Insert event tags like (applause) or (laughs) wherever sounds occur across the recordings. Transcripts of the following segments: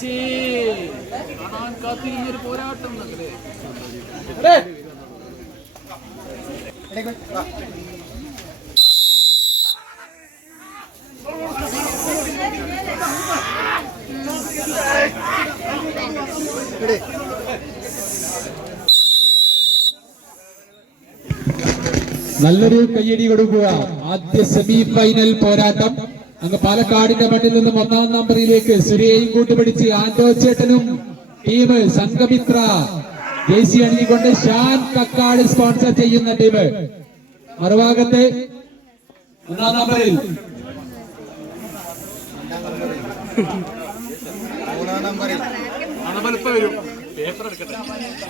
ചേച്ചി കാണാൻ കാത്തിരുന്നൊരു പോരാട്ടം നല്ലൊരു കയ്യടി കൊടുക്കുക. ആദ്യ സെമി ഫൈനൽ പോരാട്ടം. അങ്ങ് പാലക്കാടിന്റെ മണ്ണിൽ നിന്നും ഒന്നാം നമ്പറിലേക്ക് സുരേയും കൂട്ടുപിടിച്ച് ആന്റോ ചേട്ടനും ടീം സംഘമിത്ര. ജേസി അണിഞ്ഞുകൊണ്ട് ഷാൻ കക്കാട് സ്പോൺസർ ചെയ്യുന്ന ടീം മറുഭാഗത്ത് ഒന്നാം നമ്പറിൽ. മൂന്നാം നമ്പറിൽ. അണബലപ്പ വരും. പേപ്പർ എടുക്കട്ടെ.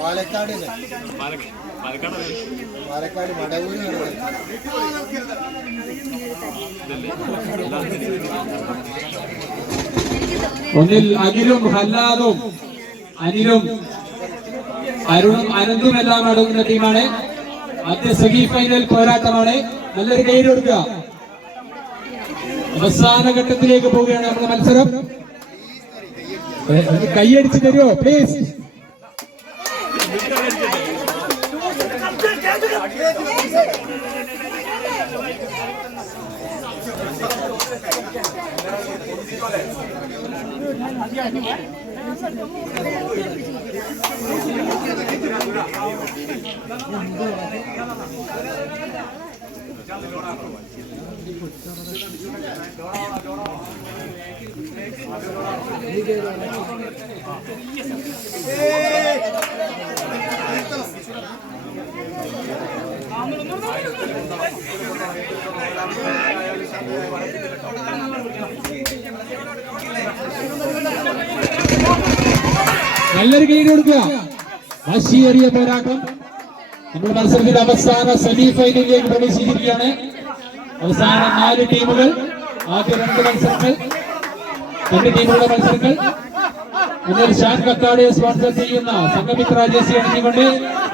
പാലക്കാട് പാലക്കാട് പാലക്കാട് പാലക്കാട് മടവൂര്. ഒന്നിൽ അഖിലും ഹല്ലാദും അനിലും അരുണും അനന്തും എല്ലാം അടങ്ങുന്ന ടീമാണ്. ആദ്യ സെമി ഫൈനൽ പോരാട്ടമാണ്. നല്ലൊരു കയ്യിൽ കൊടുക്കുക അവസാന ഘട്ടത്തിലേക്ക് പോവുകയാണ് നമ്മുടെ മത്സരം. കൈയടിച്ച് തരുമോ പ്ലീസ് ああ。നല്ലൊരു ഗെയിം കൊടുക്കുക. വാശിയേറിയ പോരാട്ടം. നമ്മൾ മത്സരത്തിന്റെ അവസാന സെമി ഫൈനലിലേക്ക് പ്രവേശിച്ചിരിക്കുകയാണ്. അവസാന നാല് ടീമുകൾ. ആദ്യ രണ്ട് മത്സരങ്ങൾ രണ്ട് ടീമുകളുടെ മത്സരങ്ങൾ. മുന്നിൽ ഷാൻ കക്കാട് സ്പോൺസർ ചെയ്യുന്ന സംഘമിത്ര ജേസി അണിഞ്ഞുകൊണ്ട്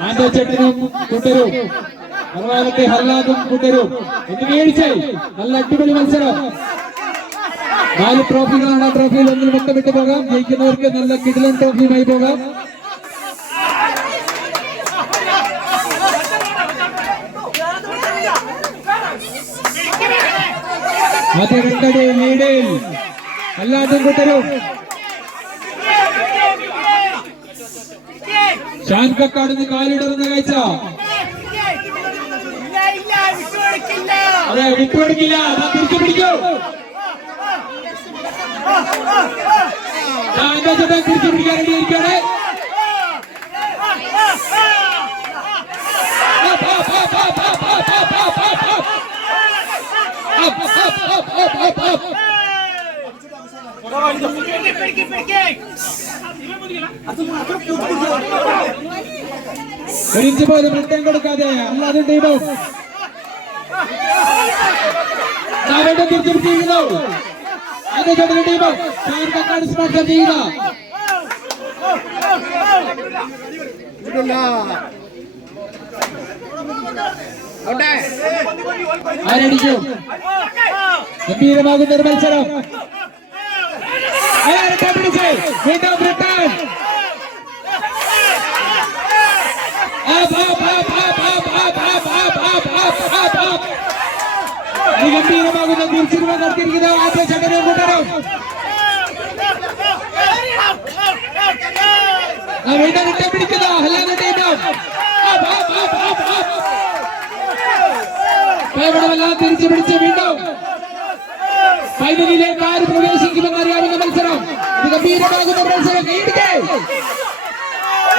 ആന്റോ ചേട്ടനും കൂട്ടരും മറുഭാഗത്തെ ഹല്ലാദും കൂട്ടരും എന്ന് മേടിച്ച് നല്ല അടിപൊളി മത്സരം. നാല് ട്രോഫികളാണ് ആ ട്രോഫിയിൽ ഒന്നിൽ മൊത്തമിട്ട് പോകാം. ജയിക്കുന്നവർക്ക് നല്ല കിടിലൻ ട്രോഫിയുമായി പോകാം. ആദ്യ രണ്ടടി ലീഡിൽ അല്ലാതും കൂട്ടരും ഷാൻ കക്കാടുന്ന് കാലിടറുന്ന കാഴ്ച. അതെ വിട്ടുപിടിക്കില്ല അതാ തിരിച്ചു പിടിക്കൂ. രാജാചേട്ടൻ തിരിച്ചു പിടിക്കാൻ വേണ്ടി ഇരിക്കുകയാണ് ഒരിഞ്ച് പോലും വൃത്തം കൊടുക്കാതെ അല്ലാതെ ടീമോ തിരിച്ചു പിടിച്ചിരിക്കുന്നു आगे जब रेडी पर शाम का कार्ड स्पॉट कर അതിഗംഭീരമാകുന്ന തിരിച്ചിരുവ കത്തിരിക്കുന്ന ആദ്യ ചട്ടനെ കൊണ്ടുവരും വീണ്ടും പിടിക്കുന്ന അല്ലാതെ ടീം. കൈവിടമെല്ലാം തിരിച്ചു പിടിച്ച് വീണ്ടും ഫൈനലിലേക്ക് ആര് പ്രവേശിക്കുമെന്ന് അറിയാവുന്ന മത്സരം. ഇത് ഗംഭീരമാകുന്ന മത്സരം. ഇടുക്കെ.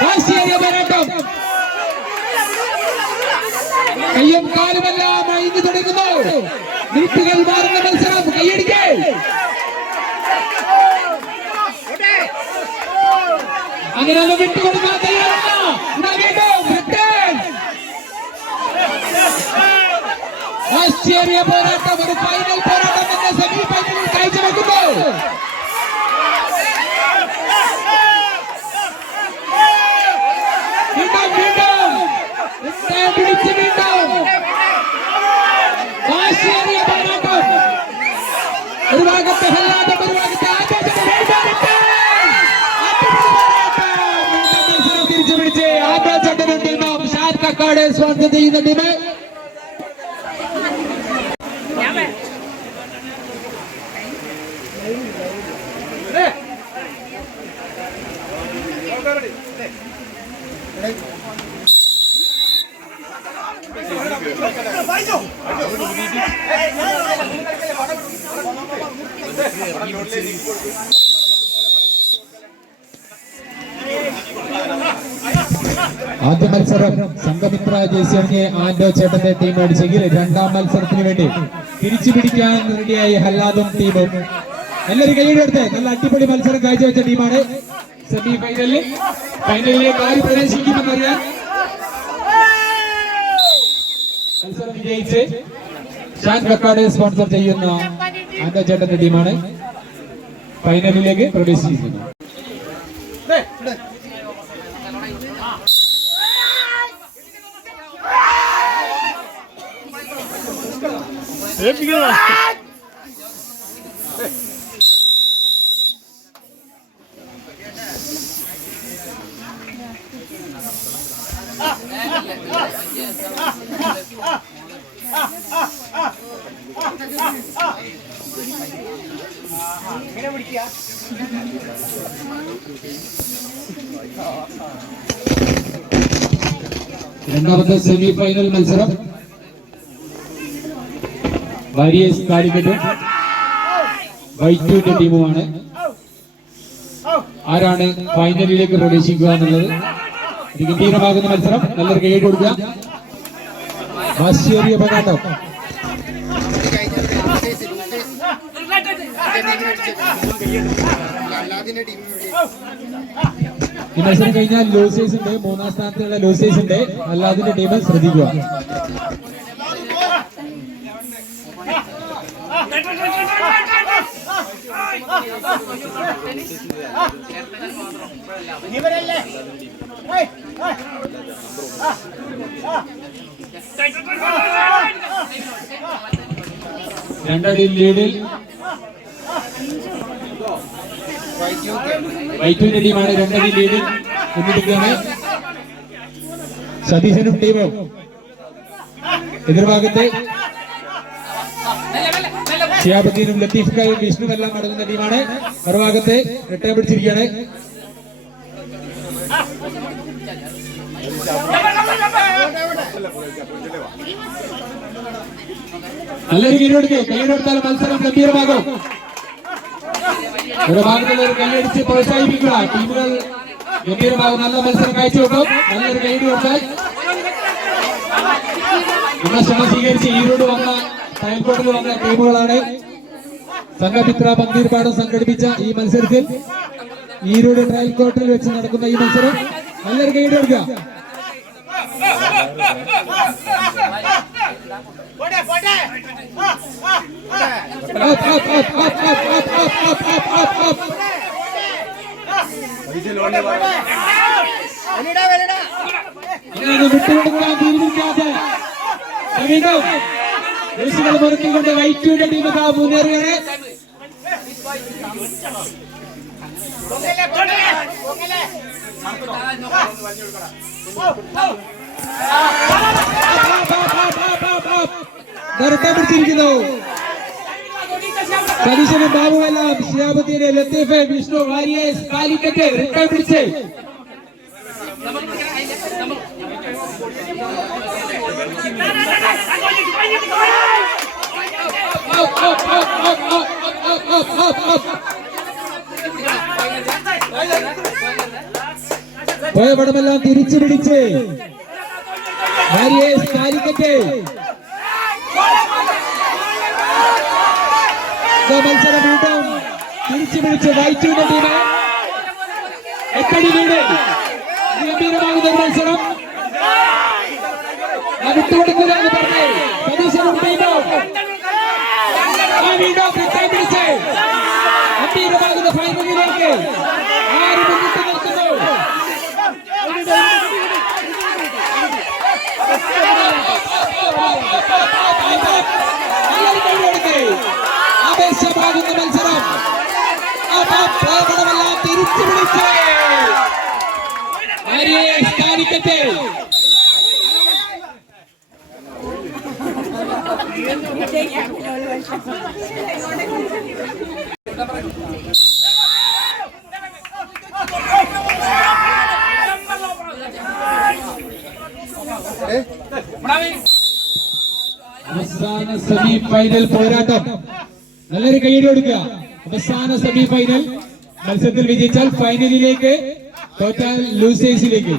ആശ്ചര്യ പോരാട്ടം. കയ്യും കാലുമെല്ലാം അഴിഞ്ഞു തുടങ്ങുന്നു நிறுத்துகள் மாறுங்க மல்சரம் கையடிக்க அங்கே விட்டு கொடுக்க தயாரா ஆஸ்திரேலிய போராட்டம் ஒரு ஃபைனல் போராட்டம். உருவாகத்தை செல்லாத உருவாகத்தை കാക്കാട് സ്വാഗതം ചെയ്യുന്ന ടീം Thank you. ആദ്യ മത്സരം സംഘമിത്ര അണിഞ്ഞ് ആന്റോ ചേട്ടന്റെ ടീം അടിച്ചെങ്കിൽ രണ്ടാം മത്സരത്തിന് വേണ്ടി തിരിച്ചു പിടിക്കാൻ റെഡിയായി ഹല്ലാദും ടീമും എല്ലാവരും കൈയ്യെടുത്ത് നല്ല അടിപൊളി മത്സരം കാഴ്ചവെച്ച ടീമാണ് സെമി ഫൈനലിൽ ഫൈനലിലേക്ക് ആര് പ്രവേശിക്കുമെന്നറിയാൻ മത്സരം വിജയിച്ച് ഷാൻ കക്കാട് സ്പോൺസർ ചെയ്യുന്ന ആന്റോ ചേട്ടന്റെ ടീമാണ്. ഫൈനലിലേക്ക് പ്രവേശിക്കുന്നത് രണ്ടാമത്തെ സെമി ഫൈനൽ മത്സരം. വാരിയേഴ്സ് കാലിക്കറ്റും. വൈറ്റ് ടീമുമാണ്. ആരാണ് ഫൈനലിലേക്ക് പ്രവേശിക്കുക എന്നുള്ളത്? ഗംഭീരമാകുന്ന മത്സരം. നല്ലൊരു കൈ കൊടുക്കുക. വാശിയേറിയ പോരാട്ടം അല്ലാതിന്റെ ടീം ഈ മത്സരം കഴിഞ്ഞാൽ ലൂസേഴ്സ് ഉണ്ട്. മൂന്നാം സ്ഥാനത്തുള്ള ലൂസേഴ്സ് ഉണ്ട്. അല്ലാതിന്റെ ടീം ശ്രദ്ധിക്കുക. രണ്ടടി ലീഡിൽ വൈറ്റൂരിന്റെ ടീമാണ് രണ്ടടി ലീഡിൽ മുന്നിട്ടിരിക്കുകയാണ്. സതീശനും ടീമും എതിർഭാഗത്തെ ഷിയാബുദ്ദീനും ലത്തീഫ് ഖായും വിഷ്ണു എല്ലാം അടങ്ങുന്ന ടീമാണ്. മറുഭാഗത്തെ റിട്ടേ പിടിച്ചിരിക്കുകയാണ്. നല്ലൊരു കീഴെടുത്ത് കൈയ്യെടുത്താൽ മത്സരം ഗംഭീരമാകും ഒരു ഭാഗത്തുള്ള ഒരു കൈയടിച്ച് പ്രോത്സാഹിപ്പിക്കുക. ടീമുകൾ ഗംഭീരമാകും. നല്ല മത്സരം കാഴ്ചവെക്കും. നല്ലൊരു കൈയ്യടി കൊടുത്താൽ നമ്മുടെ ശ്രമം സ്വീകരിച്ച് ഈരോട് വന്ന ടൈൽകോട്ടിൽ വന്ന ടീമുകളാണ് സംഘമിത്ര പന്തീർപ്പാടം സംഘടിപ്പിച്ച ഈ മത്സരത്തിൽ. ഈരോട് ട്രയൽ കോർട്ടിൽ വെച്ച് നടക്കുന്ന ഈ മത്സരം. നല്ലൊരു കൈയ്യടി പൊറുക്കിക്കൊണ്ട് വൈറ്റിയുടെ ടീം ഇതാ മുന്നേറുകയാണ് പൊങ്ങലേ പൊങ്ങലേ പൊങ്ങലേ കറുത്ത പിടിച്ചിരിക്കുന്നു. സതീശനും ബാബുവെല്ലാം ശിയാപതിയുടെ ലത്തീഫ് വിഷ്ണു വാരിയേഴ്സ് കാലിക്കറ്റ് റിട്ടേൺ പിടിച്ച്. പോയ പടമെല്ലാം തിരിച്ചു പിടിച്ച് Harry Starikate. The Balsara Bhutam. തിരിച്ചു പിടിച്ച് വൈറ്റിയുടെ ടീം എട്ടടിയിലൂടെ ഗംഭീരമാകുന്ന മത്സരം അടുത്തുകൊടുക്കുക എന്ന് പറഞ്ഞ് സതീശനും ടീമോ വീണ്ടും പിടിച്ച് ഗംഭീരമാകുന്ന ഫൈനലിലേക്ക് ആവേശമാകുന്ന മത്സരം പ്രകടമെല്ലാം തിരിച്ചു പിടിച്ച് ആര്യയെ സ്ഥാനിക്കട്ടെ അവസാന സെമി ഫൈനൽ പോരാട്ടം. നല്ലൊരു കൈയ്യടി കൊടുക്കുക. അവസാന സെമി ഫൈനൽ മത്സരത്തിൽ വിജയിച്ചാൽ ഫൈനലിലേക്ക് തോറ്റാൽ ലൂസേഴ്സിലേക്ക്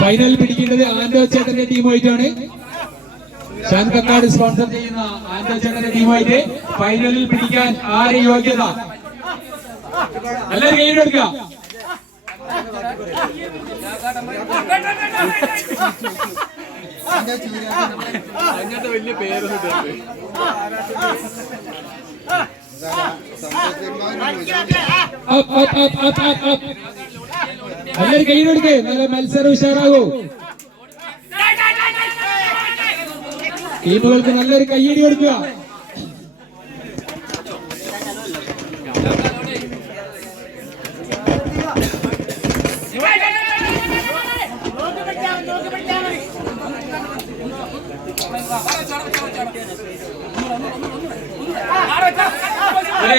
ഫൈനൽ പിടിക്കേണ്ടത് ആൻഡോ ചേട്ടന്റെ ടീമായിട്ടാണ്. ഷാൻ കക്കാട് സ്പോൺസർ ചെയ്യുന്ന ആൻഡോ ചേട്ടന്റെ ടീമായിട്ട് ഫൈനലിൽ പിടിക്കാൻ ആരെ യോഗ്യത? നല്ലൊരു കൈയ്യടി കൊടുക്കുക. ha (laughs) (laughs) ചീരാ അങ്ങനത്തെ വലിയ പേരൊന്നും ഇട്ടിട്ട്. up, up, up, up, up, up. നല്ലൊരു കൈ കൊടുക്കേ നല്ല മത്സരം ഉഷാറാകൂ ടീമുകൾക്ക് നല്ലൊരു കയ്യടി കൊടുക്കുക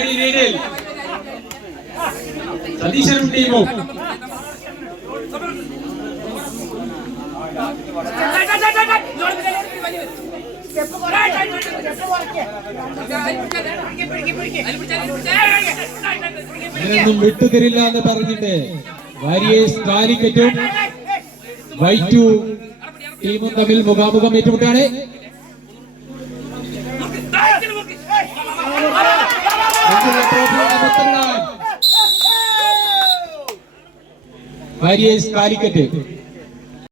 ലീഡിൽ സതീശനും ടീമും. വിട്ടുതരില്ല എന്ന് പറഞ്ഞിട്ട് വാരിയേഴ്സ് കാലിക്കറ്റും വൈറ്റു ടീമും തമ്മിൽ മുഖാമുഖം ഏറ്റുമുട്ടാണ്. വാരിയേഴ്സ് കാലിക്കറ്റ്